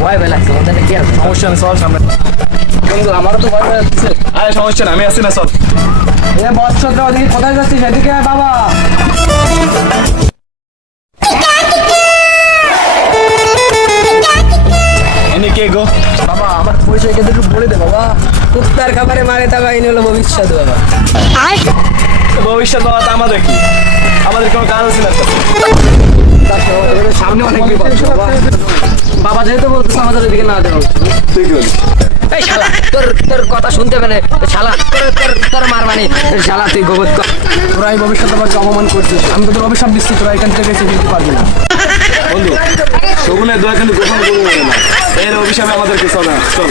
ভয় ভয় লাগছে আমাদের কি আছে সমস্যা নেই, চল সামনে। বন্ধু আমারও তো ভয় ভয় লাগছে আরে সমস্যা না, আমি আছি না, চল। এ বৎসরা ওদিকে কোথায় যাচ্ছিস এদিকে আয় বাবা এনে কে গো? বাবা আমার পরিচয় কিন্তু একটু বলে দে বাবা কুত্তার খাবারে মারে তা বাইনি হলো ভবিষ্যৎ বাবা ভবিষ্যৎ বাবা, তা আমাদের কি? আমাদের কোনো কাজ আছে না তো? সামনে অনেক বিপদ বাবা বাবা যেহেতু বলতেছে আমাদের ওদিকে না দেওয়া তুই কি বলিস? এই শালা তোর তোর কথা শুনতে পেলে শালা তোর তোর তোর মার মানে শালা তুই গোবর তোরা এই ভবিষ্যৎ আমাকে অপমান করছিস আমি তোদের অভিশাপ দিচ্ছি তোরা এখান থেকে বেঁচে ফিরতে পারবি না বন্ধু, শগুনের দোয়া কিন্তু গোপন করবো না, এর অভিশাপে আমাদেরকে চল না, চল।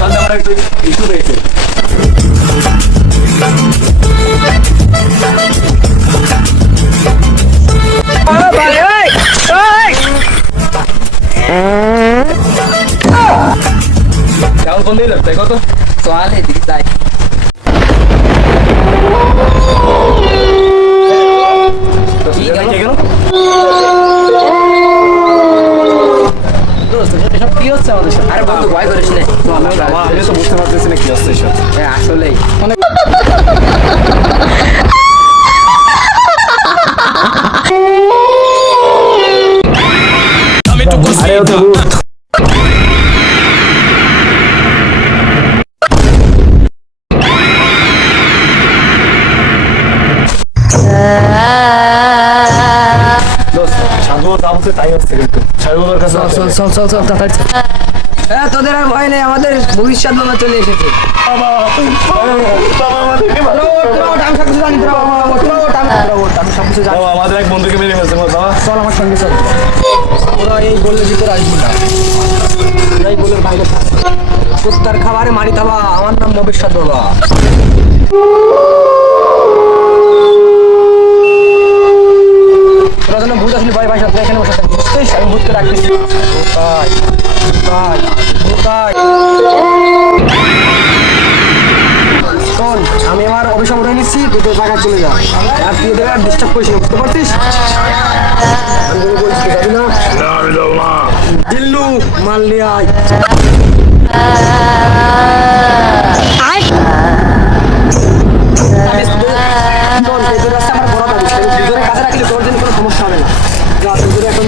চল, আমার একটু ইস্যু পেয়েছে। কেমন ফোন দিয়ে যাচ্ছে কত? চল এদিকে যাই এসব কি হচ্ছে আমাদের সাথে আরে বন্ধু ভয় করিস না বাবা, আমি তো বুঝতে পারতেছি না কি হচ্ছে এসব। আসলেই আরে ও তো ভূত। দোস্ত, সাধুর দাম হচ্ছে তাই হচ্ছে কিন্তু সাধুর কাছে চল চল চল চল তাড়াতাড়ি হ্যাঁ তোদের আর ভয় নেই আমাদের ভবিষ্যৎ বাবা চলে এসেছে আমাদের এক বন্ধুকে মেরে ফেলছে বাবা। চল আমার সঙ্গে চল ওরা এই বললে ভিতরে আসবি না ওরা এই বলের বাইরে থাক কুত্তার খাবারে মারি থাবা আমার নাম ভবিষ্যৎ বাবা তোরা যেন ভূত আসলে ভয় পাইস না, তুই এখানে বসে থাকিস বুঝছিস আমি ভূতকে ডাকতেছি ভূতাই ভূতাই ভূতাই শোন আমি আমার অভিশাপ উঠে নিচ্ছি তুই তোর জায়গায় চলে যা আর তুই এদের আর ডিস্টার্ব করিস না বুঝতে পারছিস আমি তোকে বলছি তুই যাবি না দিল্লু মাল নিয়ে আয় শোন, এই দুটো রাস্তা আমার বড় দাবি, দুজনের কাছে রাখলে তোর জন্য কোনো সমস্যা হবে না যা তুই এখন